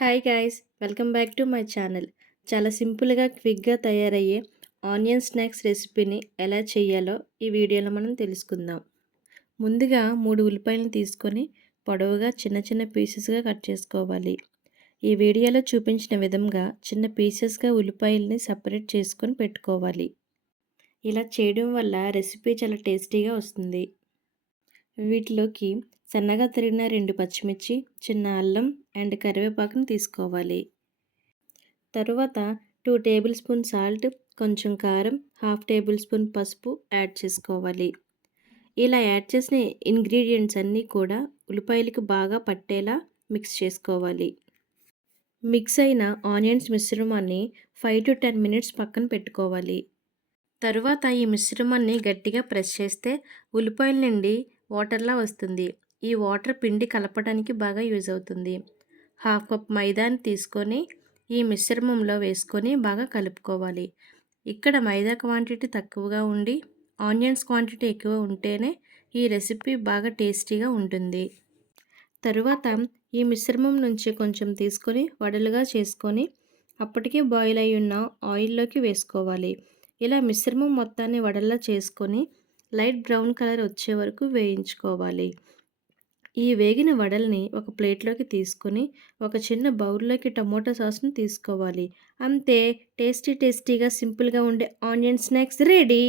Hi guys, welcome back to my channel. చాలా సింపుల్గా క్విక్గా తయారయ్యే ఆనియన్ స్నాక్స్ రెసిపీని ఎలా చేయాలో ఈ వీడియోలో మనం తెలుసుకుందాం. ముందుగా 3 ఉల్లిపాయలను తీసుకొని పొడవుగా చిన్న చిన్న పీసెస్గా కట్ చేసుకోవాలి. ఈ వీడియోలో చూపించిన విధంగా చిన్న పీసెస్గా ఉల్లిపాయలని సపరేట్ చేసుకొని పెట్టుకోవాలి. ఇలా చేయడం వల్ల రెసిపీ చాలా టేస్టీగా వస్తుంది. వీటిలోకి సన్నగా తరిగిన 2 పచ్చిమిర్చి, చిన్న అల్లం అండ్ కరివేపాకుని తీసుకోవాలి. తరువాత 2 టేబుల్ స్పూన్ సాల్ట్, కొంచెం కారం, హాఫ్ టేబుల్ స్పూన్ పసుపు యాడ్ చేసుకోవాలి. ఇలా యాడ్ చేసిన ఇంగ్రీడియంట్స్ అన్నీ కూడా ఉల్లిపాయలకు బాగా పట్టేలా మిక్స్ చేసుకోవాలి. మిక్స్ అయిన ఆనియన్స్ మిశ్రమాన్ని 5 to 10 మినిట్స్ పక్కన పెట్టుకోవాలి. తరువాత ఈ మిశ్రమాన్ని గట్టిగా ప్రెస్ చేస్తే ఉల్లిపాయల నుండి వాటర్లా వస్తుంది. ఈ వాటర్ పిండి కలపడానికి బాగా యూజ్ అవుతుంది. హాఫ్ కప్ మైదాని తీసుకొని ఈ మిశ్రమంలో వేసుకొని బాగా కలుపుకోవాలి. ఇక్కడ మైదా క్వాంటిటీ తక్కువగా ఉండి ఆనియన్స్ క్వాంటిటీ ఎక్కువ ఉంటేనే ఈ రెసిపీ బాగా టేస్టీగా ఉంటుంది. తరువాత ఈ మిశ్రమం నుంచి కొంచెం తీసుకొని వడలుగా చేసుకొని అప్పటికే బాయిల్ అయి ఉన్న ఆయిల్లోకి వేసుకోవాలి. ఇలా మిశ్రమం మొత్తాన్ని వడల్లా చేసుకొని లైట్ బ్రౌన్ కలర్ వచ్చే వరకు వేయించుకోవాలి. ఈ వేగిన వడల్ని ఒక ప్లేట్లోకి తీసుకొని ఒక చిన్న బౌల్లోకి టమోటా సాస్ని తీసుకోవాలి. అంతే, టేస్టీగా సింపుల్గా ఉండే ఆనియన్ స్నాక్స్ రెడీ.